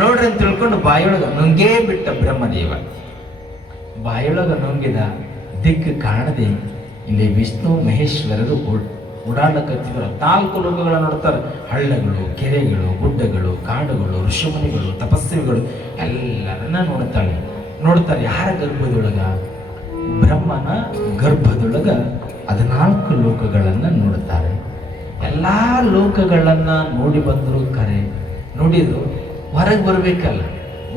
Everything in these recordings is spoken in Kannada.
ನೋಡ್ರಿ ಅಂತ ತಿಳ್ಕೊಂಡು ಬಾಯೊಳಗ ನುಂಗೇ ಬಿಟ್ಟ ಬ್ರಹ್ಮದೇವ. ಬಾಯೊಳಗ ನುಂಗಿದ ದಿಕ್ಕು ಕಾಣದೆ ಇಲ್ಲಿ ವಿಷ್ಣು ಮಹೇಶ್ವರರು ಓಡಾಡಕತ್ತಿದ್ರು. 4 ಲೋಕಗಳನ್ನ ನೋಡ್ತಾರೆ. ಹಳ್ಳಗಳು, ಕೆರೆಗಳು, ಗುಡ್ಡಗಳು, ಕಾಡುಗಳು, ಋಷಿಮುನಿಗಳು, ತಪಸ್ವಿಗಳು ಎಲ್ಲರನ್ನ ನೋಡ್ತಾರೆ. ಯಾರ ಗರ್ಭದೊಳಗ? ಬ್ರಹ್ಮನ ಗರ್ಭದೊಳಗ 14 ಲೋಕಗಳನ್ನ ನೋಡುತ್ತಾರೆ. ಎಲ್ಲಾ ಲೋಕಗಳನ್ನ ನೋಡಿ ಬಂದ್ರು. ನೋಡಿದ್ರು, ಹೊರಗೆ ಬರ್ಬೇಕಲ್ಲ,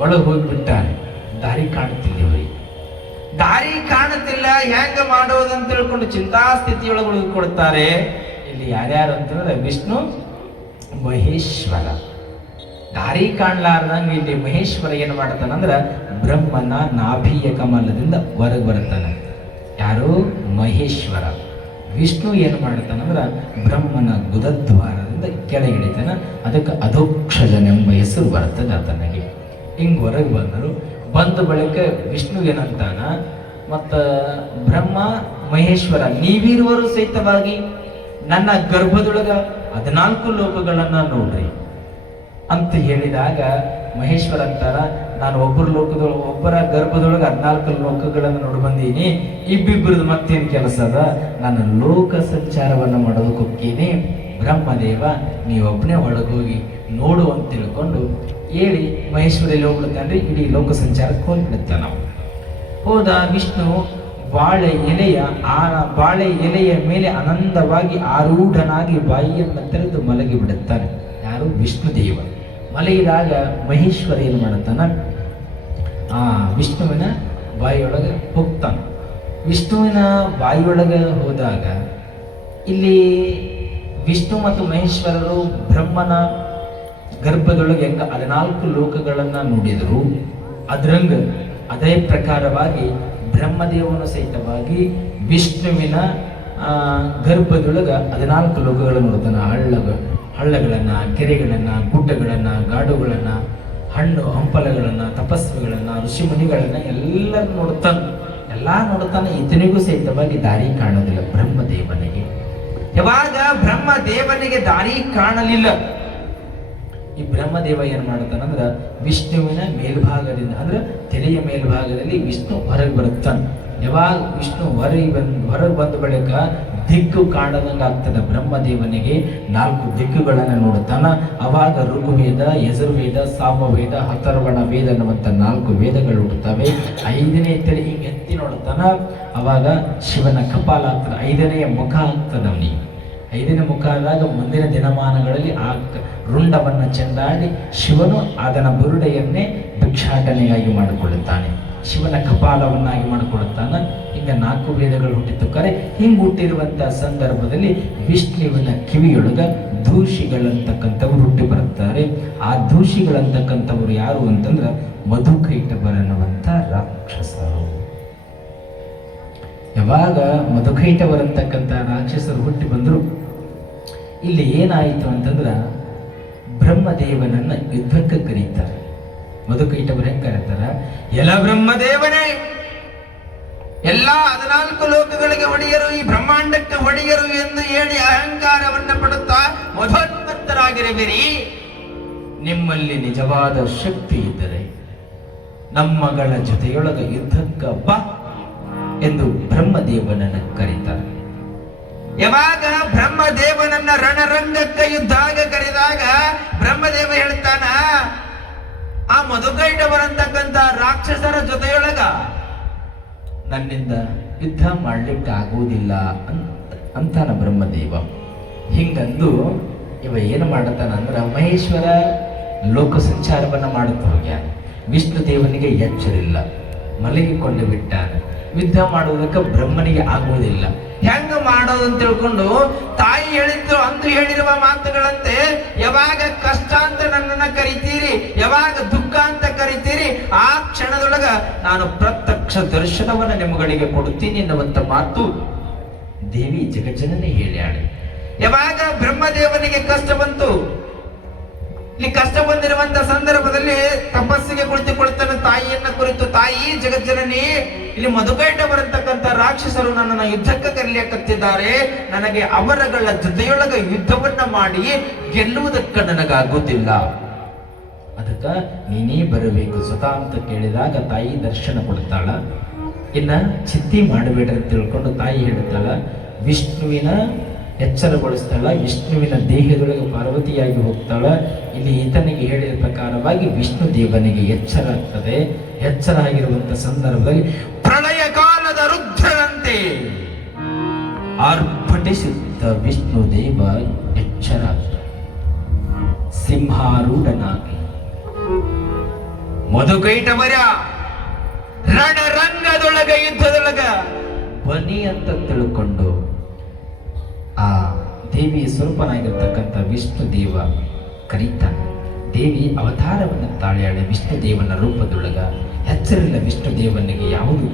ಒಳಗೆ ಹೋಗ್ಬಿಟ್ಟಾರೆ. ದಾರಿ ಕಾಣ್ತಿಲ್ಲ ಇವರಿಗೆ. ದಾರಿ ಕಾಣುತ್ತಿಲ್ಲ, ಹೆಂಗ ಮಾಡೋದಂತ ತಿಳ್ಕೊಂಡು ಚಿಂತಾಸ್ಥಿತಿಯೊಳಗೆ ಉಳಿದುಕೊಡ್ತಾರೆ. ಇಲ್ಲಿ ಯಾರ್ಯಾರು ಅಂತಂದ್ರೆ ವಿಷ್ಣು ಮಹೇಶ್ವರ. ದಾರಿ ಕಾಣ್ಲಾರ್ದಂಗೆ ಇಲ್ಲಿ ಮಹೇಶ್ವರ ಏನು ಮಾಡ್ತಾನಂದ್ರ ಬ್ರಹ್ಮನ ನಾಭಿಯ ಕಮಲದಿಂದ ಹೊರಗೆ ಬರ್ತಾನೆ. ಯಾರು? ಮಹೇಶ್ವರ. ವಿಷ್ಣು ಏನು ಮಾಡ್ತಾನಂದ್ರ ಬ್ರಹ್ಮನ ಗುದದ್ವಾರದಿಂದ ಕೆಳಗಿಳಿತಾನ. ಅದಕ್ಕೆ ಅಧೋಕ್ಷಜನೆಂಬ ಹೆಸರು ಬರ್ತದೆ ಆತನಿಗೆ. ಹಿಂಗೆ ಹೊರಗೆ ಬಂದ ಬಳಿಕ ವಿಷ್ಣು ಏನಂತಾನ, ಮತ್ತು ಬ್ರಹ್ಮ ಮಹೇಶ್ವರ ನೀವಿರುವರು ಸಹಿತವಾಗಿ ನನ್ನ ಗರ್ಭದೊಳಗ 14 ಲೋಕಗಳನ್ನ ನೋಡ್ರಿ ಅಂತ ಹೇಳಿದಾಗ ಮಹೇಶ್ವರ ಅಂತಾರ, ನಾನು ಒಬ್ಬರ ಗರ್ಭದೊಳಗೆ 14 ಲೋಕಗಳನ್ನು ನೋಡಿ ಬಂದೀನಿ. ಇಬ್ಬಿಬ್ಬರದು ಮತ್ತೇನು ಕೆಲಸ ಅದ? ನಾನು ಲೋಕ ಸಂಚಾರವನ್ನು ಮಾಡೋದಕ್ಕೆ ಹೋಗ್ತೀನಿ. ಬ್ರಹ್ಮದೇವ ನೀವೊಬ್ಬನೇ ಒಳಗೋಗಿ ನೋಡು ಅಂತ ತಿಳ್ಕೊಂಡು ಹೇಳಿ ಮಹೇಶ್ವರಲ್ಲಿ ಹೋಗ್ಬಿಡ್ತಾನ್ರಿ. ಇಡೀ ಲೋಕ ಸಂಚಾರಕ್ಕೆ ಹೋಗ್ಬಿಡುತ್ತೆ. ನಾವು ಹೋದ ವಿಷ್ಣು ಬಾಳೆ ಎಲೆಯ ಮೇಲೆ ಆನಂದವಾಗಿ ಆರೂಢನಾಗಿ ಬಾಯಿಯನ್ನು ತೆರೆದು ಮಲಗಿ ಬಿಡುತ್ತಾನೆ. ಯಾರು? ವಿಷ್ಣುದೇವ. ಮಲಗಿದಾಗ ಮಹೇಶ್ವರ ಏನು ಮಾಡುತ್ತಾನ, ವಿಷ್ಣುವಿನ ಬಾಯಿಯೊಳಗೆ ಹೋಗ್ತಾನೆ. ವಿಷ್ಣುವಿನ ಬಾಯಿಯೊಳಗೆ ಹೋದಾಗ ಇಲ್ಲಿ ವಿಷ್ಣು ಮತ್ತು ಮಹೇಶ್ವರರು ಬ್ರಹ್ಮನ ಗರ್ಭದೊಳಗೆ 14 ಲೋಕಗಳನ್ನ ನೋಡಿದರು. ಅದೇ ಪ್ರಕಾರವಾಗಿ ಬ್ರಹ್ಮದೇವನು ಸಹಿತವಾಗಿ ವಿಷ್ಣುವಿನ ಗರ್ಭದೊಳಗೆ 14 ಲೋಕಗಳನ್ನು ನೋಡ್ತಾನೆ. ಹಳ್ಳಗಳನ್ನ, ಕೆರೆಗಳನ್ನ, ಗುಡ್ಡಗಳನ್ನ, ಗಾಡುಗಳನ್ನ, ಹಣ್ಣು ಹಂಪಲಗಳನ್ನ, ತಪಸ್ವಿಗಳನ್ನ, ಋಷಿಮುನಿಗಳನ್ನ ಎಲ್ಲರೂ ನೋಡ್ತಾನೆ. ಇದನಿಗೂ ಸಹಿತವಾಗಿ ದಾರಿ ಕಾಣೋದಿಲ್ಲ ಬ್ರಹ್ಮದೇವನಿಗೆ. ಯಾವಾಗ ಬ್ರಹ್ಮದೇವನಿಗೆ ದಾರಿ ಕಾಣಲಿಲ್ಲ, ಈ ಬ್ರಹ್ಮದೇವ ಏನ್ ಮಾಡ್ತಾನಂದ್ರ ವಿಷ್ಣುವಿನ ಮೇಲ್ಭಾಗದಿಂದ ಅಂದ್ರೆ ತೆರೆಯ ಮೇಲ್ಭಾಗದಲ್ಲಿ ವಿಷ್ಣು ಹೊರಗೆ ಬರುತ್ತಾನೆ. ಯಾವಾಗ ವಿಷ್ಣು ಹೊರಗೆ ಬಂದ ಬಳಿಕ ದಿಕ್ಕು ಕಾಣದಂಗ ಆಗ್ತದೆ ಬ್ರಹ್ಮದೇವನಿಗೆ. 4 ದಿಕ್ಕುಗಳನ್ನು ನೋಡುತ್ತಾನ. ಅವಾಗ ಋಗ್ವೇದ, ಯಜುರ್ವೇದ, ಸಾಮವೇದ, ಅಥರ್ವಣ ವೇದ ಅನ್ನುವಂಥ 4 ವೇದಗಳು ಹುಟ್ಟುತ್ತವೆ. 5ನೇ ತೆರೆ ಹಿಂಗೆ ಎತ್ತಿ ನೋಡುತ್ತಾನ. ಅವಾಗ ಶಿವನ ಕಪಾಲ ಆಗ್ತದೆ, 5ನೇ ಮುಖ ಆಗ್ತದೆ ಅವನಿಗೆ. 5ನೇ ಮುಖ ಆದಾಗ ಮುಂದಿನ ದಿನಮಾನಗಳಲ್ಲಿ ಆ ರುಂಡವನ್ನು ಚೆಂದಾಡಿ ಶಿವನು ಅದನ್ನ ಬುರುಡೆಯನ್ನೇ ಭಿಕ್ಷಾಟನೆಯಾಗಿ ಮಾಡಿಕೊಳ್ಳುತ್ತಾನೆ. ಶಿವನ ಕಪಾಲವನ್ನಾಗಿ ಮಾಡಿಕೊಳ್ಳುತ್ತಾನೆ. ಹಿಂಗ 4 ವೇದಗಳು ಹುಟ್ಟಿತ್ತುತ್ತಾರೆ. ಹಿಂಗೆ ಹುಟ್ಟಿರುವಂತಹ ಸಂದರ್ಭದಲ್ಲಿ ವಿಷ್ಣುವಿನ ಕಿವಿಯೊಳಗ ದೂಷಿಗಳಂತಕ್ಕಂಥವ್ರು ಹುಟ್ಟಿ ಬರುತ್ತಾರೆ. ಆ ದೂಷಿಗಳಂತಕ್ಕಂಥವ್ರು ಯಾರು ಅಂತಂದ್ರ ಮಧುಕೈಟಭರನ್ನುವಂಥ ರಾಕ್ಷಸರು. ಯಾವಾಗ ಮಧುಕೈಟವರಂತಕ್ಕಂಥ ರಾಕ್ಷಸರು ಹುಟ್ಟಿ ಬಂದರು, ಇಲ್ಲಿ ಏನಾಯಿತು ಅಂತಂದ್ರ ಬ್ರಹ್ಮದೇವನನ್ನ ಯುದ್ಧಕ್ಕೆ ಕರೀತಾರೆ. ಮಧುಕೈಟವರು ಹೆಂಗೆ ಕರೀತಾರ? ಎಲ್ಲ ಬ್ರಹ್ಮದೇವನೇ, ಎಲ್ಲ 14 ಲೋಕಗಳಿಗೆ ಒಡೆಯರು, ಈ ಬ್ರಹ್ಮಾಂಡಕ್ಕೆ ಒಡೆಯರು ಎಂದು ಹೇಳಿ ಅಹಂಕಾರವನ್ನು ಪಡುತ್ತಾ ಮಧೋನ್ಮತ್ತರಾಗಿರುವಿರಿ. ನಿಮ್ಮಲ್ಲಿ ನಿಜವಾದ ಶಕ್ತಿ ಇದ್ದರೆ ನಮ್ಮಗಳ ಜೊತೆಯೊಳಗ ಯುದ್ಧಕ್ಕ ಬಾ ಎಂದು ಬ್ರಹ್ಮದೇವನನ್ನ ಕರೀತಾರೆ. ಯಾವಾಗ ಬ್ರಹ್ಮದೇವನನ್ನ ರಣರಂಗಕ್ಕೆ ಯುದ್ಧಾಗ ಕರೆದಾಗ ಬ್ರಹ್ಮದೇವ ಹೇಳ್ತಾನ, ಆ ಮಧುಕೈಟವರಂತಕ್ಕಂಥ ರಾಕ್ಷಸರ ಜೊತೆಯೊಳಗ ನನ್ನಿಂದ ಯುದ್ಧ ಮಾಡ್ಲಿಕ್ಕೆ ಆಗುವುದಿಲ್ಲ ಅಂತಾನ ಬ್ರಹ್ಮದೇವ. ಹಿಂಗಂದು ಇವ ಏನು ಮಾಡತಾನ ಅಂದ್ರ ಮಹೇಶ್ವರ ಲೋಕ ಸಂಚಾರವನ್ನ ಮಾಡುತ್ತಾ ಹೋಗ್ಯಾನ. ವಿಷ್ಣು ದೇವನಿಗೆ ಎಚ್ಚರಿಲ್ಲ, ಮಲಗಿಕೊಂಡು ಬಿಟ್ಟಾನ. ಯುದ್ಧ ಮಾಡುವುದಕ್ಕೆ ಬ್ರಹ್ಮನಿಗೆ ಆಗುವುದಿಲ್ಲ. ಹೆಂಗ ಮಾಡೋದು ಅಂತ ತಿಳ್ಕೊಂಡು ತಾಯಿ ಹೇಳಿದ್ರು ಅಂದು ಹೇಳಿರುವ ಮಾತುಗಳಂತೆ, ಯಾವಾಗ ಕಷ್ಟ ಅಂತ ನನ್ನನ್ನ ಕರಿತೀರಿ, ಯಾವಾಗ ದುಃಖ ಅಂತ ಕರಿತೀರಿ, ಆ ಕ್ಷಣದೊಳಗ ನಾನು ಪ್ರತ್ಯಕ್ಷ ದರ್ಶನವನ್ನ ನಿಮ್ಮಗಳಿಗೆ ಕೊಡುತ್ತೀನಿ ಎನ್ನುವಂತ ಮಾತು ದೇವಿ ಜಗಜ್ಜನನಿ ಹೇಳ್ಯಾಳೆ. ಯಾವಾಗ ಬ್ರಹ್ಮದೇವನಿಗೆ ಕಷ್ಟ ಬಂತು, ಇಲ್ಲಿ ಕಷ್ಟ ಬಂದಿರುವಂತ ಸಂದರ್ಭದಲ್ಲಿ ತಪಸ್ಸಿಗೆ ಕುಳಿತುಕೊಳ್ತಾನೆ ತಾಯಿಯನ್ನ ಕುರಿತು, ತಾಯಿ ಜಗಜ್ಜನನಿ, ಇಲ್ಲಿ ಮಧುಕೈಟ ಬರತಕ್ಕಂಥ ರಾಕ್ಷಸರು ನನ್ನನ್ನು ಯುದ್ಧಕ್ಕೆ ಕರೆಯಕತ್ತಿದ್ದಾರೆ. ನನಗೆ ಅವರಗಳ ಜೊತೆಯೊಳಗ ಯುದ್ಧವನ್ನ ಮಾಡಿ ಗೆಲ್ಲುವುದಕ್ಕೆ ನನಗಾಗುತ್ತಿಲ್ಲ. ಅದಕ್ಕೆ ನೀನೇ ಬರಬೇಕು ಸ್ವತಃ ಅಂತ ಕೇಳಿದಾಗ ತಾಯಿ ದರ್ಶನ ಕೊಡ್ತಾಳ. ಇನ್ನು ಚಿಂತೆ ಮಾಡಬೇಡ್ರಿ ಅಂತ ತಿಳ್ಕೊಂಡು ತಾಯಿ ಹೇಳ್ತಾಳ, ವಿಷ್ಣುವಿನ ಎಚ್ಚರಗೊಳಿಸ್ತಾಳ, ವಿಷ್ಣುವಿನ ದೇಹದೊಳಗೆ ಪಾರ್ವತಿಯಾಗಿ ಹೋಗ್ತಾಳ. ಇಲ್ಲಿ ಈತನಿಗೆ ಹೇಳಿದ ಪ್ರಕಾರವಾಗಿ ವಿಷ್ಣು ದೇವನಿಗೆ ಎಚ್ಚರ ಆಗ್ತದೆ. ಎಚ್ಚರ ಆಗಿರುವಂಥ ಸಂದರ್ಭದಲ್ಲಿ ಪ್ರಳಯ ಕಾಲದ ರುದ್ರನಂತೆ ಆರ್ಭಟಿಸುತ್ತ ವಿಷ್ಣು ದೇವ ಎಚ್ಚರ ಸಿಂಹಾರೂಢನಾಗಿ ಮಧುಕೈಟವರ ರಣರಂಗದೊಳಗ ಯುದ್ಧದೊಳಗ ಬನ್ನಿ ಅಂತ ತಿಳ್ಕೊಂಡು ಆ ದೇವಿಯ ಸ್ವರೂಪನಾಗಿರ್ತಕ್ಕಂಥ ವಿಷ್ಣು ದೇವ ಕರೀತಾನೆ. ದೇವಿ ಅವತಾರವನ್ನು ತಾಳ್ಯಾಳೆ ವಿಷ್ಣು ದೇವನ ರೂಪದೊಳಗ. ಎಚ್ಚರಿಲ್ಲ ವಿಷ್ಣು ದೇವನಿಗೆ ಯಾವುದು.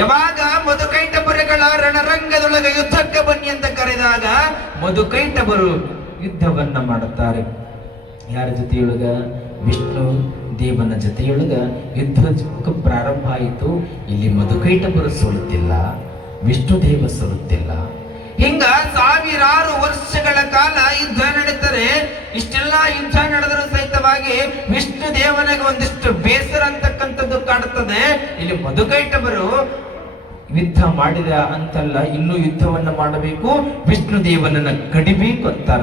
ಯಾವಾಗ ಮಧುಕೈಟಬರಗಳ ರಣರಂಗದೊಳಗ ಯುದ್ಧಕ್ಕೆ ಬನ್ನಿ ಅಂತ ಕರೆದಾಗ ಮಧುಕೈಟಬರು ಯುದ್ಧವನ್ನ ಮಾಡುತ್ತಾರೆ. ಯಾರ ಜೊತೆಯೊಳಗ? ವಿಷ್ಣು ದೇವನ ಜೊತೆಯೊಳಗ ಯುದ್ಧ ಪ್ರಾರಂಭ ಆಯಿತು. ಇಲ್ಲಿ ಮಧುಕೈಟಬರು ಸೋಲುತ್ತಿಲ್ಲ, ವಿಷ್ಣು ದೇವ ಸೋಲುತ್ತಿಲ್ಲ. ಹಿಂಗ ಸಾವಿರಾರು ವರ್ಷಗಳ ಕಾಲ ಯುದ್ಧ ನಡೀತಾರೆ. ಇಷ್ಟೆಲ್ಲ ಯುದ್ಧ ನಡೆದರೂ ಸಹಿತವಾಗಿ ವಿಷ್ಣು ದೇವನಿಗೆ ಒಂದಿಷ್ಟು ಬೇಸರ ಅಂತಕ್ಕಂಥದ್ದು ಕಾಡುತ್ತದೆ. ಇಲ್ಲಿ ಮಧುಕೈಟಬರು ಯುದ್ಧ ಮಾಡಿದ ಅಂತಲ್ಲ, ಇನ್ನೂ ಯುದ್ಧವನ್ನ ಮಾಡಬೇಕು, ವಿಷ್ಣು ದೇವನನ್ನ ಕಡಿಬೇಕು ಅಂತಾರ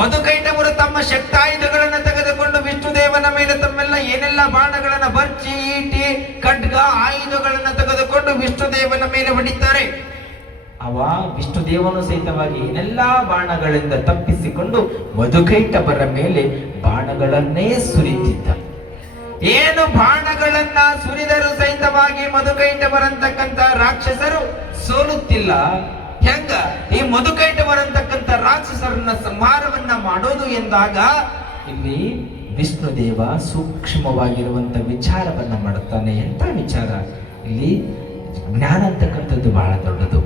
ಮಧುಕೈಟಬರು ತಮ್ಮ ಶಕ್ತಾಯುಧಗಳನ್ನ ತೆಗೆದುಕೊಂಡು ವಿಷ್ಣು ದೇವನ ಮೇಲೆ ತಮ್ಮೆಲ್ಲ ಏನೆಲ್ಲ ಬಾಣಗಳನ್ನ ಬರ್ಚಿ, ಈಟಿ, ಖಡ್ಗ, ಆಯುಧಗಳನ್ನ ತೆಗೆದುಕೊಂಡು ವಿಷ್ಣು ದೇವನ ಮೇಲೆ ಹೊಡಿತಾರೆ. ಅವ ವಿಷ್ಣು ದೇವನು ಸಹಿತವಾಗಿ ಏನೆಲ್ಲಾ ಬಾಣಗಳಿಂದ ತಪ್ಪಿಸಿಕೊಂಡು ಮಧುಕೈಟಬರ ಮೇಲೆ ಬಾಣಗಳನ್ನೇ ಸುರಿತಿದ್ದ. ಏನು ಬಾಣಗಳನ್ನ ಸುರಿದರೂ ಸಹಿತವಾಗಿ ಮಧುಕೈಟಬರಂತಕ್ಕಂಥ ರಾಕ್ಷಸರು ಸೋಲುತ್ತಿಲ್ಲ. ಹೆಂಗ ಈ ಮಧುಕೈಟಬರಂತಕ್ಕಂಥ ರಾಕ್ಷಸರನ್ನ ಸಂಹಾರವನ್ನ ಮಾಡೋದು ಎಂದಾಗ ಇಲ್ಲಿ ವಿಷ್ಣು ದೇವ ಸೂಕ್ಷ್ಮವಾಗಿರುವಂತ ವಿಚಾರವನ್ನ ಮಾಡುತ್ತಾನೆ. ಎಂತ ವಿಚಾರ? ಇಲ್ಲಿ ಜ್ಞಾನ ಅಂತಕ್ಕಂಥದ್ದು ಬಹಳ ದೊಡ್ಡದು.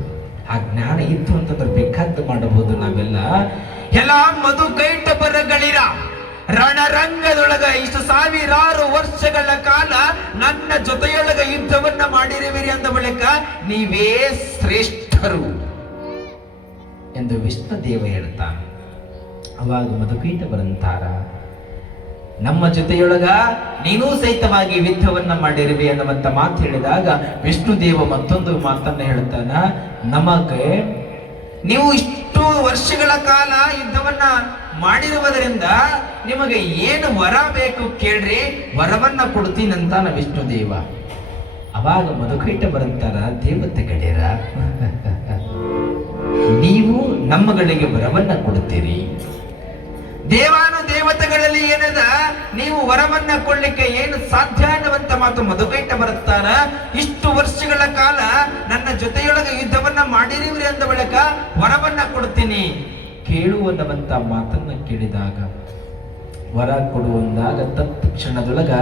ಆ ಜ್ಞಾನ ಇತ್ತು ಅಂತಂದ್ರೆ ಬೇಕಾದ್ದು ಮಾಡಬಹುದು ನಾವೆಲ್ಲ. ಎಲ್ಲ ಮಧುಕೈಟಬರಗಳಿರ ರಣರಂಗದೊಳಗ ಇಷ್ಟು ಸಾವಿರಾರು ವರ್ಷಗಳ ಕಾಲ ನನ್ನ ಜೊತೆಯೊಳಗ ಯುದ್ಧವನ್ನ ಮಾಡಿರುವಿರಿ ಅಂದ ಬಳಿಕ ನೀವೇ ಶ್ರೇಷ್ಠರು ಎಂದು ವಿಷ್ಣು ದೇವ ಹೇಳ್ತಾನೆ. ಅವಾಗ ಮಧುಕೈಟಬರಂತಾರ, ನಮ್ಮ ಜೊತೆಯೊಳಗ ನೀನೂ ಸಹಿತವಾಗಿ ಯುದ್ಧವನ್ನ ಮಾಡಿರುವೆ ಅನ್ನುವಂತ ಮಾತು ಹೇಳಿದಾಗ ವಿಷ್ಣು ದೇವ ಮತ್ತೊಂದು ಮಾತನ್ನ ಹೇಳ್ತಾನ, ನಮಗೆ ನೀವು ಇಷ್ಟು ವರ್ಷಗಳ ಕಾಲ ಯುದ್ಧವನ್ನ ಮಾಡಿರುವುದರಿಂದ ನಿಮಗೆ ಏನು ವರ ಬೇಕು ಕೇಳ್ರಿ, ವರವನ್ನ ಕೊಡ್ತೀನಂತಾನ ವಿಷ್ಣು ದೇವ. ಅವಾಗ ಮಧುಕೈಟಬರಂತಾರ, ದೇವತೆಗಳೇರ ನೀವು ನಮ್ಮಗಳಿಗೆ ವರವನ್ನ ಕೊಡುತ್ತೀರಿ. ದೇವಾನು ದೇವತೆಗಳಲ್ಲಿ ಏನದ ನೀವು ವರವನ್ನ ಕೊಡ್ಲಿಕ್ಕೆ ಏನು ಸಾಧ್ಯ ಅನ್ನುವಂತ ಮಾತು ಮಧುಕೈಟಬರುತ್ತಾರ. ಇಷ್ಟು ವರ್ಷಗಳ ಕಾಲ ನನ್ನ ಜೊತೆಯೊಳಗೆ ಯುದ್ಧವನ್ನ ಮಾಡಿರಿವ್ರಿ ಅಂದ ಬಳಿಕ ವರವನ್ನ ಕೊಡ್ತೀನಿ ಕೇಳುವಂತ ಮಾತನ್ನ ಕೇಳಿದಾಗ, ವರ ಕೊಡುವಂದಾಗ ತತ್ಕ್ಷಣದೊಳಗ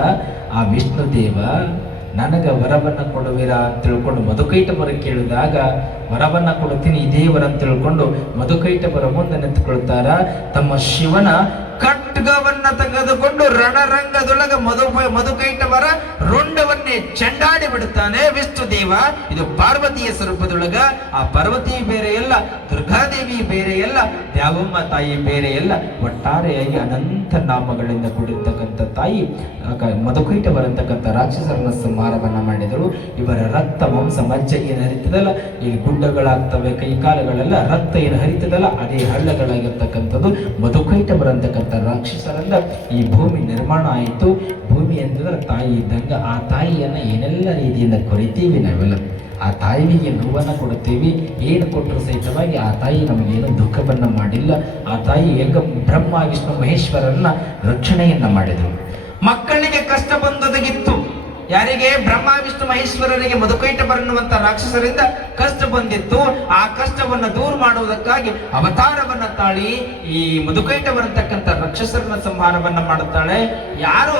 ಆ ವಿಷ್ಣು ದೇವ ನನಗ ವರವನ್ನ ಕೊಡುವಿರಾ ಅಂತ ತಿಳ್ಕೊಂಡು ಮಧುಕೈಟಬರ ಕೇಳಿದಾಗ ವರವನ್ನ ಕೊಡುತ್ತೀನಿ ಇದೇ ವರ ಅಂತ ತಿಳ್ಕೊಂಡು ಮಧುಕೈಟಬರ ಮುಂದೆ ನಿಂತುಕೊಳ್ತಾರ. ತಮ್ಮ ಶಿವನ ಖಡ್ಗವನ್ನ ತೆಗೆದುಕೊಂಡು ರಣರಂಗದೊಳಗ ಮಧುಕೈಟಬರ ರುಂಡವನ್ನೇ ಚೆಂಡಾಡಿ ಬಿಡುತ್ತಾನೆ ವಿಷ್ಣು ದೇವ. ಇದು ಪಾರ್ವತಿಯ ಸ್ವರೂಪದೊಳಗ. ಆ ಪಾರ್ವತಿ ಬೇರೆ ಎಲ್ಲ, ದುರ್ಗಾದೇವಿ ಬೇರೆ ಎಲ್ಲ, ದ್ಯಾವಮ್ಮ ತಾಯಿ ಬೇರೆ ಎಲ್ಲ, ಒಟ್ಟಾರೆಯಾಗಿ ಅನಂತ ನಾಮಗಳಿಂದ ಕೂಡಿರ್ತಕ್ಕಂಥ ತಾಯಿ ಮಧುಕೈಟಬರಂತಕ್ಕಂಥ ರಾಕ್ಷಸರನ್ನ ಸಂಹಾರವನ್ನ ಮಾಡಿದರು. ಇವರ ರಕ್ತ ಮಾಂಸ ಮಜ್ಜೆ ಏನು ಹರಿತದಲ್ಲ, ಈ ಗುಡ್ಡಗಳಾಗ್ತವೆ, ಕೈಕಾಲುಗಳೆಲ್ಲ ರಕ್ತ ಏನು ಹರಿತದಲ್ಲ, ಅದೇ ಹಳ್ಳಗಳಾಗಿರ್ತಕ್ಕಂಥದ್ದು ಮಧುಕೈಟಬರಂತಕ್ಕಂಥ ರಾಕ್ಷಸರಿಂದ ಈ ಭೂಮಿ ನಿರ್ಮಾಣ ಆಯಿತು. ಭೂಮಿ ಅಂತಂದ್ರೆ ತಾಯಿ ಇದ್ದಂಗ. ಆ ತಾಯಿಯನ್ನ ಏನೆಲ್ಲ ರೀತಿಯಿಂದ ಕೊರಿತೀವಿ ನಾವೆಲ್ಲ, ಆ ತಾಯಿಗೆ ನೋವನ್ನು ಕೊಡುತ್ತೀವಿ. ಏನು ಕೊಟ್ಟರು ಸಹಿತವಾಗಿ ಆ ತಾಯಿ ನಮಗೇನು ದುಃಖವನ್ನ ಮಾಡಿಲ್ಲ. ಆ ತಾಯಿ ಹೆಂಗ ಬ್ರಹ್ಮ ವಿಷ್ಣು ಮಹೇಶ್ವರನ್ನ ರಕ್ಷಣೆಯನ್ನ ಮಾಡಿದರು. ಮಕ್ಕಳಿಗೆ ಕಷ್ಟ ಬಂದೊದಗಿತ್ತು. ಯಾರಿಗೆ? ಬ್ರಹ್ಮ ವಿಷ್ಣು ಮಹೇಶ್ವರರಿಗೆ ಮಧುಕೈಟಬರನ್ನುವಂತ ರಾಕ್ಷಸರಿಂದ ಕಷ್ಟ ಬಂದಿತ್ತು. ಆ ಕಷ್ಟವನ್ನ ದೂರ ಮಾಡುವುದಕ್ಕಾಗಿ ಅವತಾರವನ್ನ ತಾಳಿ ಈ ಮಧುಕೈಟಬರತಕ್ಕಂಥ ರಾಕ್ಷಸರನ್ನ ಸಂಹಾರವನ್ನ ಮಾಡುತ್ತಾಳೆ. ಯಾರು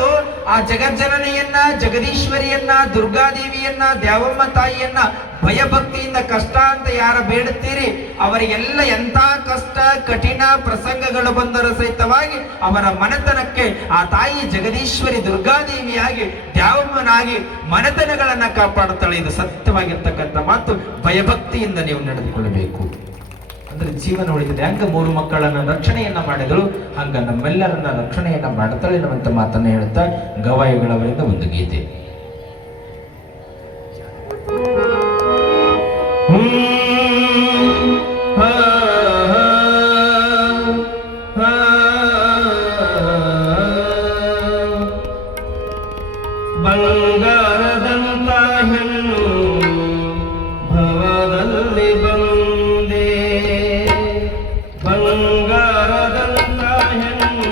ಆ ಜಗಜ್ಜನನಿಯನ್ನ, ಜಗದೀಶ್ವರಿಯನ್ನ, ದುರ್ಗಾದೇವಿಯನ್ನ, ದ್ಯಾವಮ್ಮ ತಾಯಿಯನ್ನ ಭಯಭಕ್ತಿಯಿಂದ ಕಷ್ಟ ಅಂತ ಯಾರ ಬೇಡುತ್ತೀರಿ ಅವರಿಗೆಲ್ಲ ಎಂಥ ಕಷ್ಟ ಕಠಿಣ ಪ್ರಸಂಗಗಳು ಬಂದರೂ ಸಹಿತವಾಗಿ ಅವರ ಮನೆತನಕ್ಕೆ ಆ ತಾಯಿ ಜಗದೀಶ್ವರಿ ದುರ್ಗಾದೇವಿಯಾಗಿ ದ್ಯಾವಮ್ಮನಾಗಿ ಮನೆತನಗಳನ್ನ ಕಾಪಾಡುತ್ತಾಳೆ. ಇದು ಸತ್ಯವಾಗಿರ್ತಕ್ಕಂಥ ಮಾತು. ಭಯಭಕ್ತಿಯಿಂದ ನೀವು ನಡೆದುಕೊಳ್ಳಬೇಕು. ಪುತ್ರ ಜೀವನ ಉಳಿದಿದೆ. ಹಂಗ 3 ಮಕ್ಕಳನ್ನ ರಕ್ಷಣೆಯನ್ನ ಮಾಡಿದಳು, ಹಂಗ ನಮ್ಮೆಲ್ಲರನ್ನ ರಕ್ಷಣೆಯನ್ನ ಮಾಡ್ತಾಳೆ ಅನ್ನುವಂತ ಮಾತನ್ನ ಹೇಳ್ತಾ ಗವಾಯಿಗಳವರಿಂದ ಒಂದು ಗೀತೆ. ಬಂಗಾರದಂತ ಹೆಣ್ಣು ಭವದಲ್ಲಿ ಬಂದೆ, ಬಂಗಾರದಂತ ಹೆಣ್ಣು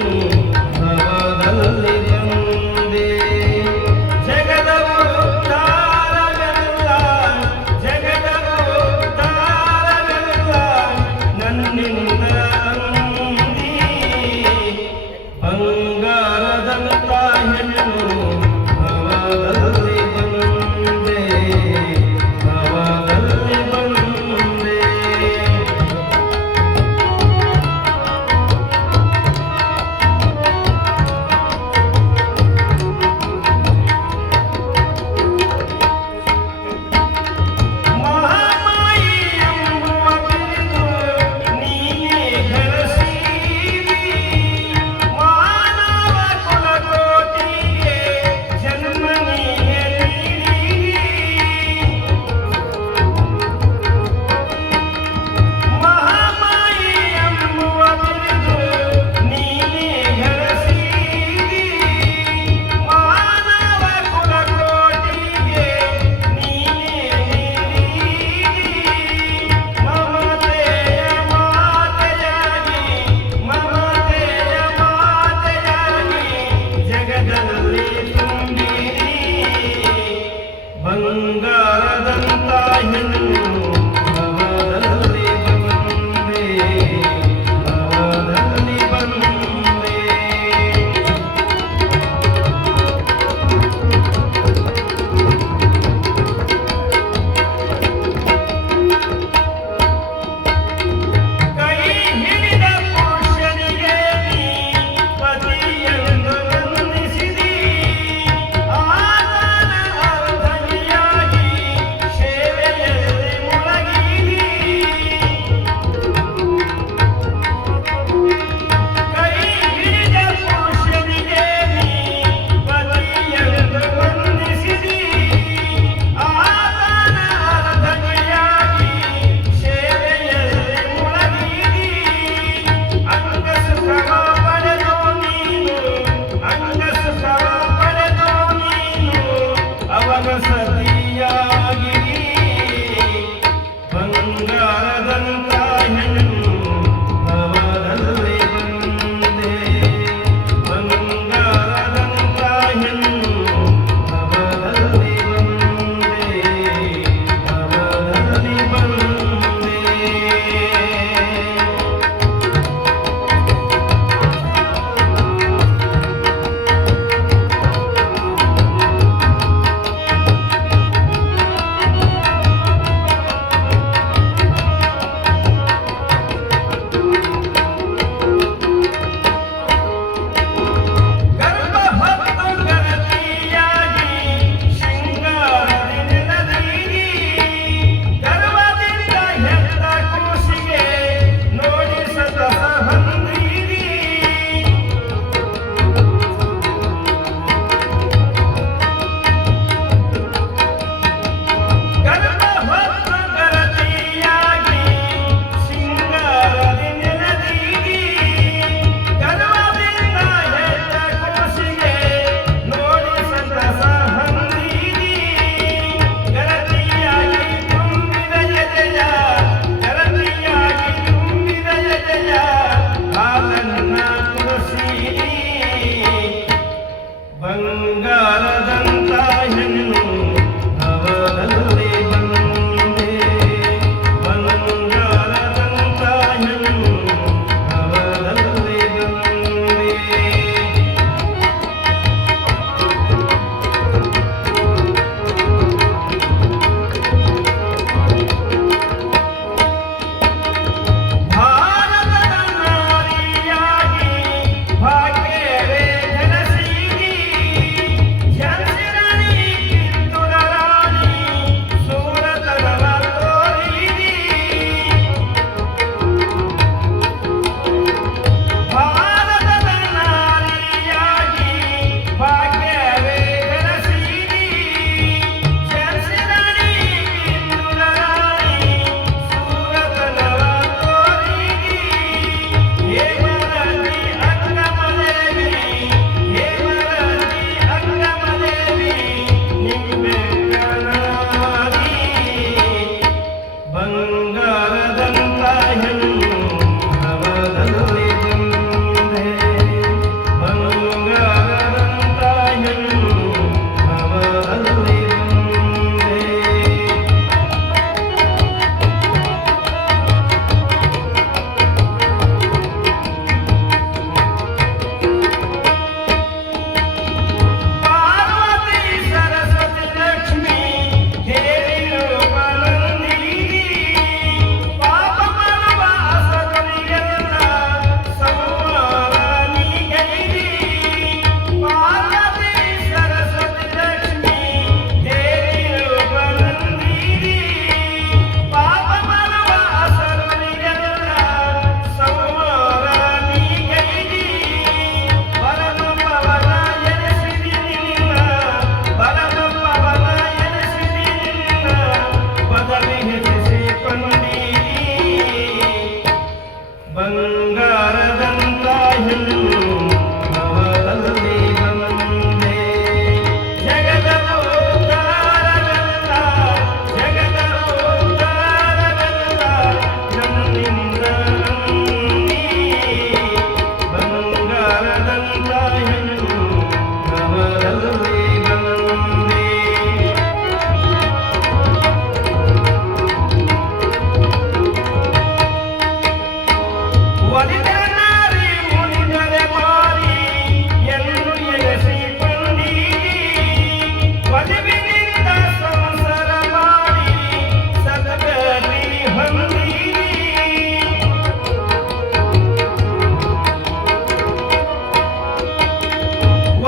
ಭವದಲ್ಲಿ ಬಂದೆ, ಜಗ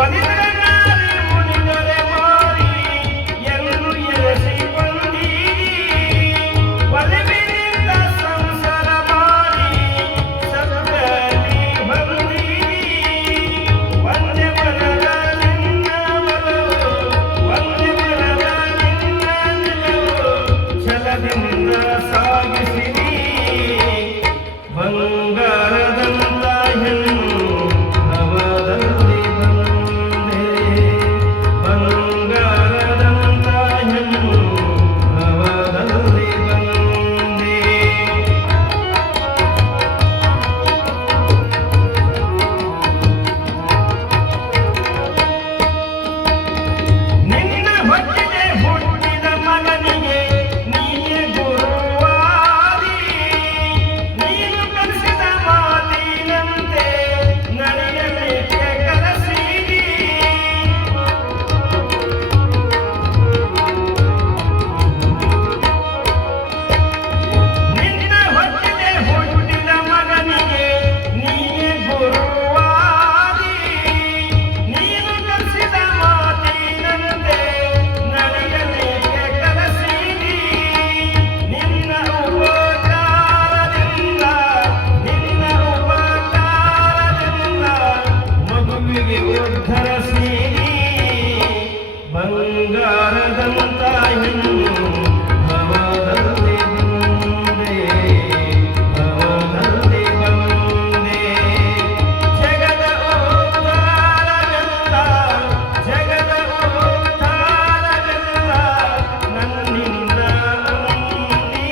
ಒಲಿದನಾರಿ ಮುನಿದರೆ ಮಾರಿ ಎಂದು ಎಲಸಿ ಬಂದೀರಿ ಒಲಿವಿನಿಂದ ಸಂಸಾರ ಮಾಡಿ ಸತ್ಯದಲ್ಲಿ ಬಂದೀರಿ ಒಂದೇ ಮರದ ನಿನ್ನ ಒಲವು ಒಂದೇ ಮರದ ನಿನ್ನ ನಿಲವು ಛಲದಿಂದ ಸಾಗಿಸಿರಿ ಬಂಗಾರದಂತ ಹೆಣ್ಣು ಹವದಲ್ಲಿ ಬಂದೆ ಬಂಗಾರದಂತ ಹೆಣ್ಣು ಹವದಲ್ಲಿ ಬಂದೆ ನಿನ್ನ ಹೊಟ್ಟೆಗೆ ಹುಟ್ಟಿದ ಮಗನಿಗೆ ನೀನೇ ಗುರುವಾದಿ ನೀನು ಕಲಿಸಿದ ಮಾತಿನಂತೆ ನಡೆಯಲಿಕ್ಕೆ ಕಲಿಸಿದಿ ನಿನ್ನ ಹೊಟ್ಟೆಗೆ ಹುಟ್ಟಿದ ಮಗನಿಗೆ ನೀನೇ ಗುರುವಾದಿ ನೀನು ಕಲಿಸಿದ ಮಾತಿನಂತೆ ನಡೆಯಲಿಕ್ಕೆ ಕಲಿಸಿದಿ ನಿನ್ನ ಉಪಕಾರದಿಂದ ಮಗುವಿಗೆ ಉದ್ಧರಿಸಿದಿ ಬಂಗಾರದಂತ ಹೆಣ್ಣು ಭವದಲ್ಲಿ ಬಂದೆ ಭವದಲ್ಲಿ ಬಂದೆ ಜಗದ ಉದ್ಧಾರವೆಲ್ಲ ಜಗದ ಉದ್ಧಾರವೆಲ್ಲ ನನ್ನಿಂದ ಅಂದಿ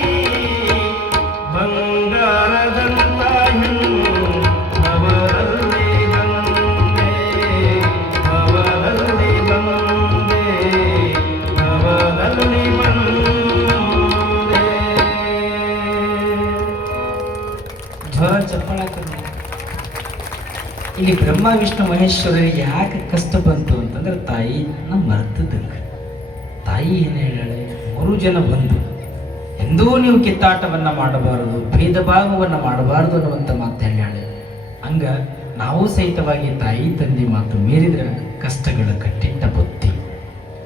ಬಂಗಾರದಂತ ಹೆಣ್ಣು ಭವದಲ್ಲಿ ಬಂದೆ ಭವದಲ್ಲಿ ಬಂದೆ ಭವದಲ್ಲಿ ಬಂದೆ ಜ್ವರ ಚಪ್ಪಳ ಇಲ್ಲಿ ಬ್ರಹ್ಮ ವಿಷ್ಣು ಮಹೇಶ್ವರರಿಗೆ ಯಾಕೆ ಕಷ್ಟ ಬಂತು ಅಂತಂದ್ರೆ ತಾಯಿನ ಮರೆತದ್ದಕ್ಕೆ. ತಾಯಿ ಏನು ಹೇಳಾಳೆ, 3 ಜನ ಬಂದು ಎಂದೂ ನೀವು ಕಿತ್ತಾಟವನ್ನ ಮಾಡಬಾರದು, ಭೇದ ಭಾವವನ್ನ ಮಾಡಬಾರದು ಅನ್ನುವಂಥ ಮಾತು ಹೇಳಾಳೆ. ಹಂಗ ನಾವು ಸಹಿತವಾಗಿ ತಾಯಿ ತಂದೆ ಮಾತು ಮೀರಿದ್ರೆ ಕಷ್ಟಗಳ ಕಟ್ಟಿಟ್ಟ ಬುದ್ಧಿ.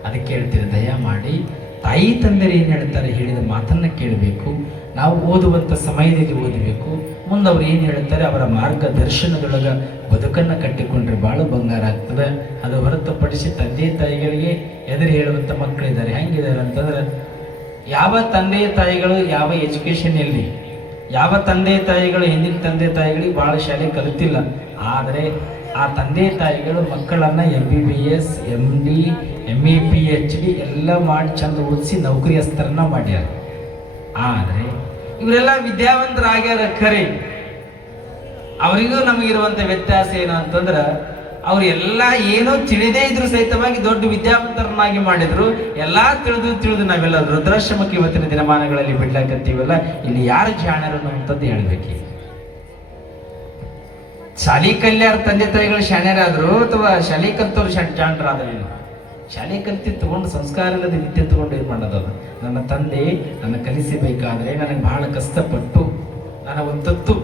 ಅದಕ್ಕೆ ಹೇಳ್ತೀರಿ, ದಯಮಾಡಿ ತಾಯಿ ತಂದೆರು ಏನು ಹೇಳ್ತಾರೆ ಹೇಳಿದ ಮಾತನ್ನ ಕೇಳಬೇಕು. ನಾವು ಓದುವಂಥ ಸಮಯದಲ್ಲಿ ಓದಬೇಕು. ಮುಂದೆ ಅವ್ರು ಏನು ಹೇಳ್ತಾರೆ ಅವರ ಮಾರ್ಗದರ್ಶನದೊಳಗೆ ಬದುಕನ್ನು ಕಟ್ಟಿಕೊಂಡ್ರೆ ಭಾಳ ಬಂಗಾರ ಆಗ್ತದೆ. ಅದು ಹೊರತುಪಡಿಸಿ ತಂದೆ ತಾಯಿಗಳಿಗೆ ಎದುರು ಹೇಳುವಂಥ ಮಕ್ಕಳಿದ್ದಾರೆ. ಹೆಂಗಿದ್ದಾರೆ ಅಂತಂದ್ರೆ, ಯಾವ ತಂದೆ ತಾಯಿಗಳು ಯಾವ ಎಜುಕೇಷನ್ ಇಲ್ಲಿ, ಯಾವ ತಂದೆ ತಾಯಿಗಳು ಹಿಂದಿನ ತಂದೆ ತಾಯಿಗಳಿಗೆ ಭಾಳ ಶಾಲೆ ಕಲಿತಿಲ್ಲ. ಆದರೆ ಆ ತಂದೆ ತಾಯಿಗಳು ಮಕ್ಕಳನ್ನ MBBS MD MA PhD ಎಲ್ಲ ಮಾಡಿ ಚಂದ ಓದಿಸಿ ನೌಕರಿಯಸ್ತರನ್ನ ಮಾಡ್ಯಾರ. ಆದರೆ ಇವರೆಲ್ಲ ವಿದ್ಯಾವಂತರಾಗ್ಯಾರ ಖರೆ, ಅವರಿಗೂ ನಮಗಿರುವಂಥ ವ್ಯತ್ಯಾಸ ಏನು ಅಂತಂದ್ರೆ, ಅವರೆಲ್ಲ ಏನೋ ತಿಳಿದೇ ಇದ್ರು ಸಹಿತವಾಗಿ ದೊಡ್ಡ ವಿದ್ಯಾವಂತರನ್ನಾಗಿ ಮಾಡಿದ್ರು. ಎಲ್ಲ ತಿಳಿದು ನಾವೆಲ್ಲ ವೃದ್ಧಾಶ್ರಮಕ್ಕೆ ಇವತ್ತಿನ ದಿನಮಾನಗಳಲ್ಲಿ ಬಿಡ್ಲಾಕತ್ತೀವಲ್ಲ, ಇಲ್ಲಿ ಯಾರು ಜಾಣರು ಅಂತಂದು ಹೇಳ್ಬೇಕು. ಶಾಲೆ ಕಲ್ಯಾರ ತಂದೆ ತಾಯಿಗಳು ಶಾಣ್ಯರಾದ್ರು ಅಥವಾ ಶಾಲೆ ಕಲ್ತವ್ರು ಜಾಣರಾದ್ರೆ? ಶಾಲೆ ಕಲ್ತಿ ತಗೊಂಡು ಸಂಸ್ಕಾರ ಇಲ್ಲದ ವಿದ್ಯೆ ತಗೊಂಡು ಏನು ಮಾಡೋದು? ನನ್ನ ತಂದೆ ನನ್ನ ಕಲಿಸಬೇಕಾದ್ರೆ ನನಗೆ ಬಹಳ ಕಷ್ಟಪಟ್ಟು ನನ್ನ ಒಂದೊತ್ತು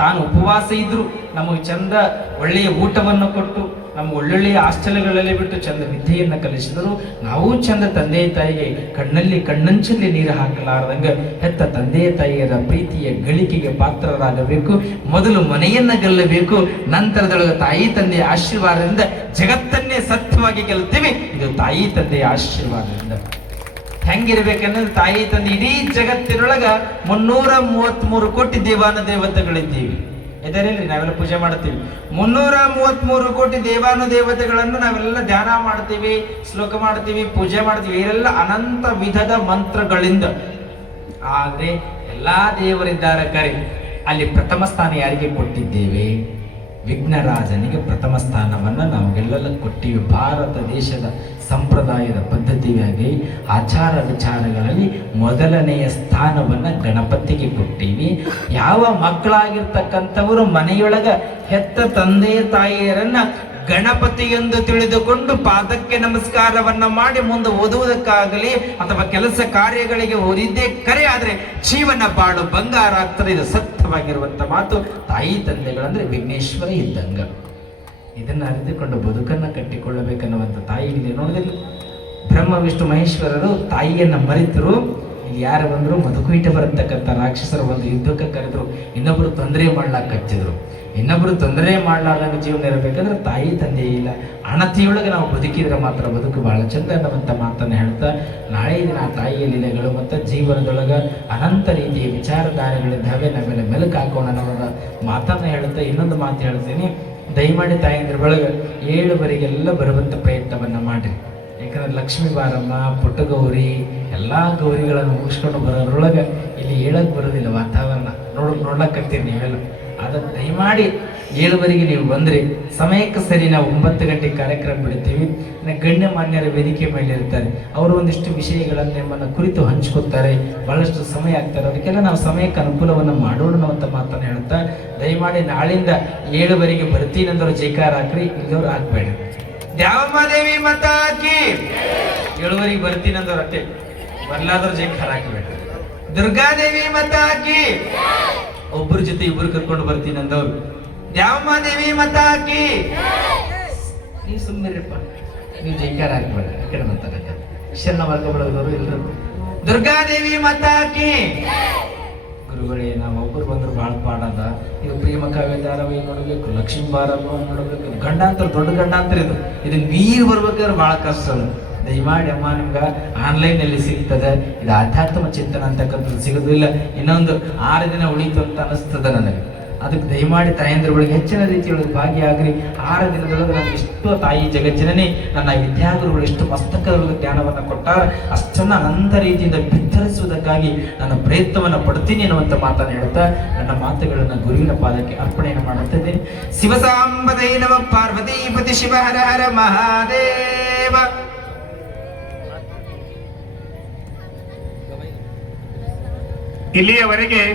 ತಾನು ಉಪವಾಸ ಇದ್ರು ನಮಗೆ ಚಂದ ಒಳ್ಳೆಯ ಊಟವನ್ನು ಕೊಟ್ಟು ನಮ್ಗೆ ಒಳ್ಳೊಳ್ಳೆಯ ಹಾಸ್ಟೆಲ್ಗಳಲ್ಲಿ ಬಿಟ್ಟು ಚಂದ ವಿದ್ಯೆಯನ್ನು ಕಲಿಸಿದರು. ನಾವು ಚಂದ ತಂದೆ ತಾಯಿಗೆ ಕಣ್ಣಲ್ಲಿ ಕಣ್ಣಂಚಲ್ಲಿ ನೀರು ಹಾಕಲಾರದಂಗ ಹೆತ್ತ ತಂದೆ ತಾಯಿಯರ ಪ್ರೀತಿಯ ಗಳಿಕೆಗೆ ಪಾತ್ರರಾಗಬೇಕು. ಮೊದಲು ಮನೆಯನ್ನ ಗೆಲ್ಲಬೇಕು, ನಂತರದೊಳಗೆ ತಾಯಿ ತಂದೆಯ ಆಶೀರ್ವಾದದಿಂದ ಜಗತ್ತನ್ನೇ ಸತ್ಯವಾಗಿ ಗೆಲ್ತೀವಿ. ಇದು ತಾಯಿ ತಂದೆಯ ಆಶೀರ್ವಾದದಿಂದ. ಹೆಂಗಿರ್ಬೇಕನ್ನೋದು, ತಾಯಿ ತಂದೆ ಇಡೀ ಜಗತ್ತಿನೊಳಗ 333 ಕೋಟಿ ದೇವಾನ ದೇವತೆಗಳಿದ್ದೀವಿ. ಇದರಲ್ಲಿ ನಾವೆಲ್ಲ ಪೂಜೆ ಮಾಡ್ತೀವಿ. 333 ಕೋಟಿ ದೇವಾನು ದೇವತೆಗಳನ್ನು ನಾವೆಲ್ಲ ಧ್ಯಾನ ಮಾಡ್ತೀವಿ, ಶ್ಲೋಕ ಮಾಡ್ತೀವಿ, ಪೂಜೆ ಮಾಡ್ತೀವಿ. ಇವೆಲ್ಲ ಅನಂತ ವಿಧದ ಮಂತ್ರಗಳಿಂದ. ಆದ್ರೆ ಎಲ್ಲಾ ದೇವರಿದ್ದಾರೆ ಕರೆ, ಅಲ್ಲಿ ಪ್ರಥಮ ಸ್ಥಾನ ಯಾರಿಗೆ ಕೊಟ್ಟಿದ್ದೇವೆ? ವಿಘ್ನರಾಜನಿಗೆ ಪ್ರಥಮ ಸ್ಥಾನವನ್ನು ನಾವೆಲ್ಲ ಕೊಟ್ಟಿವಿ. ಭಾರತ ದೇಶದ ಸಂಪ್ರದಾಯದ ಪದ್ಧತಿಯಾಗಿ ಆಚಾರ ವಿಚಾರಗಳಲ್ಲಿ ಮೊದಲನೆಯ ಸ್ಥಾನವನ್ನು ಗಣಪತಿಗೆ ಕೊಟ್ಟಿವಿ. ಯಾವ ಮಕ್ಕಳಾಗಿರ್ತಕ್ಕಂಥವರು ಮನೆಯೊಳಗ ಹೆತ್ತ ತಂದೆ ತಾಯಿಯರನ್ನ ಗಣಪತಿ ಎಂದು ತಿಳಿದುಕೊಂಡು ಪಾದಕ್ಕೆ ನಮಸ್ಕಾರವನ್ನ ಮಾಡಿ ಮುಂದೆ ಓದುವುದಕ್ಕಾಗಲಿ ಅಥವಾ ಕೆಲಸ ಕಾರ್ಯಗಳಿಗೆ ಓದಿದ್ದೇ ಕರೆ ಆದ್ರೆ ಜೀವನ ಬಾಳು ಬಂಗಾರ ಆಗ್ತದೆ. ಇದು ಸತ್ಯವಾಗಿರುವಂತ ಮಾತು. ತಾಯಿ ತಂದೆಗಳಂದ್ರೆ ವಿಘ್ನೇಶ್ವರ ಇದ್ದಂಗ. ಇದನ್ನು ಅರಿತುಕೊಂಡು ಬದುಕನ್ನು ಕಟ್ಟಿಕೊಳ್ಳಬೇಕನ್ನುವಂಥ ತಾಯಿ ಇಲ್ಲಿ ನೋಡಿದಿಲ್ಲ. ಬ್ರಹ್ಮ ವಿಷ್ಣು ಮಹೇಶ್ವರರು ತಾಯಿಯನ್ನು ಮರೆತರು. ಇಲ್ಲಿ ಯಾರು ಬಂದರು, ಮಧುಕೈಟ ಬರತಕ್ಕಂಥ ರಾಕ್ಷಸರು ಒಂದು ಯುದ್ಧಕ್ಕೆ ಕರೆದ್ರು. ಇನ್ನೊಬ್ಬರು ತೊಂದರೆ ಮಾಡ್ಲಾಕ ಹಚ್ಚಿದ್ರು. ಇನ್ನೊಬ್ಬರು ತೊಂದರೆ ಮಾಡ್ಲಾರ್ದಾಗ ಜೀವನ ಇರಬೇಕಂದ್ರೆ ತಾಯಿ ತಂದೆ ಇಲ್ಲ, ಅಣತಿಯೊಳಗೆ ನಾವು ಬದುಕಿದ್ರೆ ಮಾತ್ರ ಬದುಕು ಬಹಳ ಚಂದ ಅನ್ನುವಂಥ ಮಾತನ್ನು ಹೇಳ್ತಾ, ನಾಳೆ ದಿನ ಆ ತಾಯಿಯ ಲೀಲೆಗಳು ಮತ್ತು ಜೀವನದೊಳಗೆ ಅನಂತ ರೀತಿಯ ವಿಚಾರಧಾರೆಗಳಿದ್ದಾವೆ, ನಾವೆಲ್ಲ ಮೆಲುಕು ಹಾಕೋಣ ಅನ್ನೋದ ಮಾತನ್ನು ಹೇಳ್ತಾ ಇನ್ನೊಂದು ಮಾತು ಹೇಳ್ತೀನಿ. ದಯಮಾಡಿ ತಾಯಂದ್ರ ಒಳಗೆ 7ವರೆಗೆಲ್ಲ ಬರುವಂಥ ಪ್ರಯತ್ನವನ್ನು ಮಾಡಿರಿ. ಯಾಕಂದ್ರೆ ಲಕ್ಷ್ಮೀ ಬಾರಮ್ಮ, ಪುಟ್ಟಗೌರಿ ಎಲ್ಲ ಗೌರಿಗಳನ್ನು ಮುಗಿಸ್ಕೊಂಡು ಬರೋದ್ರೊಳಗೆ ಇಲ್ಲಿ ಹೇಳಕ್ಕೆ ಬರೋದಿಲ್ಲ. ವಾತಾವರಣ ನೋಡ್ಲಕ್ಕತ್ತೀರಿ ನೀವೆಲ್ಲ. ಅದನ್ನು ದಯಮಾಡಿ 7ವರೆಗೆ ನೀವು ಬಂದರೆ ಸಮಯಕ್ಕೆ ಸರಿ ನಾವು 9 ಗಂಟೆಗೆ ಕಾರ್ಯಕ್ರಮ ಬಿಡ್ತೀವಿ. ಗಣ್ಯ ಮಾನ್ಯರ ವೇದಿಕೆ ಮೇಲೆ ಇರ್ತಾರೆ, ಅವರು ಒಂದಿಷ್ಟು ವಿಷಯಗಳನ್ನು ನಿಮ್ಮನ್ನು ಕುರಿತು ಹಂಚ್ಕೊತಾರೆ, ಬಹಳಷ್ಟು ಸಮಯ ಆಗ್ತಾರೆ. ಅದಕ್ಕೆಲ್ಲ ನಾವು ಸಮಯಕ್ಕೆ ಅನುಕೂಲವನ್ನು ಮಾಡೋಣ ಅಂತ ಮಾತನ್ನು ಹೇಳ್ತಾ, ದಯಮಾಡಿ ನಾಳಿಂದ 7ವರೆಗೆ ಬರ್ತೀನಿ ಅಂದವರು ಜೈಕಾರ ಹಾಕ್ರಿ, ಇಲ್ಲವ್ರು ಹಾಕ್ಬೇಡ. ದ್ಯಾವಮ್ಮ ದೇವಿ ಮತ ಹಾಕಿ. 7ವರೆಗೆ ಬರ್ತೀನಿ ಅಂದವ್ರು ಅಷ್ಟೇ, ಬರ್ಲಾದ್ರು ಜೈಕಾರ ಹಾಕಬೇಡ. ದುರ್ಗಾದೇವಿ ಮತ ಹಾಕಿ. ಒಬ್ಬರ ಜೊತೆ ಇಬ್ಬರು ಕರ್ಕೊಂಡು ಬರ್ತೀನಿ ಅಂದವ್ರು. ದ್ಯಾವಮ್ಮ ದೇವಿ ಮತ ಹಾಕಿ. ನೀವು ಸುಮ್ಮನಿರಪ್ಪ, ನೀವು ಜೈಕಾರ ಹಾಕ್ಬೇಡ. ಈ ಕಡೆ ಮಾತಾಡಕ್ಕೆ ಶರಣ ವರ್ಗಗಳವರು ಎಲ್ಲರೂ ದುರ್ಗಾದೇವಿ ಮತ ಹಾಕಿ. ಗುರುಗಳೇ, ನಾವು ಒಬ್ಬರು ಬಂದ್ರು ಭಾಳ ಪಾಡದ. ಇದು ಪ್ರೇಮ ಕಾವ್ಯ ಧಾರಾವಾಹಿ ನೋಡಬೇಕು, ಲಕ್ಷ್ಮೀ ಬಾರಮ್ಮ ನೋಡಬೇಕು, ಗಂಡಾಂತರ ದೊಡ್ಡ ಗಂಡಾಂತರ ಇದನ್ನ ಮೀರಿ ಬರ್ಬೇಕಾದ್ರೆ ಭಾಳ ಕಷ್ಟ. ದಯಮಾಡಿ ಅಮ್ಮ, ನಿಮ್ಗೆ ಆನ್ಲೈನಲ್ಲಿ ಸಿಗ್ತದೆ. ಇದು ಆಧ್ಯಾತ್ಮ ಚಿಂತನ ಅಂತಕ್ಕಂಥದ್ದು ಸಿಗೋದಿಲ್ಲ. ಇನ್ನೊಂದು 6 ದಿನ ಉಳಿತು ಅಂತ ಅನಿಸ್ತದೆ ನನಗೆ. ಅದಕ್ಕೆ ದಯಮಾಡಿ ತಾಯಂದ್ರಗಳಿಗೆ ಹೆಚ್ಚಿನ ರೀತಿಯೊಳಗೆ ಭಾಗಿಯಾಗ್ರಿ. 6 ದಿನದೊಳಗೆ ನನಗೆ ಎಷ್ಟು ತಾಯಿ ಜಗಜ್ಜನನಿ ನನ್ನ ವಿದ್ಯಾಗುರುಗಳು ಎಷ್ಟು ಮಸ್ತಕದೊಳಗೆ ಜ್ಞಾನವನ್ನು ಕೊಟ್ಟಾರ, ಅಷ್ಟನ್ನು ಅನಂತ ರೀತಿಯಿಂದ ಬಿತ್ತರಿಸುವುದಕ್ಕಾಗಿ ನನ್ನ ಪ್ರಯತ್ನವನ್ನು ಪಡ್ತೀನಿ ಅನ್ನುವಂಥ ಮಾತನ್ನು ಹೇಳ್ತಾ ನನ್ನ ಮಾತುಗಳನ್ನು ಗುರುವಿನ ಪಾದಕ್ಕೆ ಅರ್ಪಣೆಯನ್ನು ಮಾಡುತ್ತಿದ್ದೇನೆ. ಶಿವಸಾಂಬದೈ ನಮ ಪಾರ್ವತೀಪತಿ ಶಿವ ಹರ ಹರ ಮಹಾದೇವ. ಇಲ್ಲಿಯವರೆಗೆ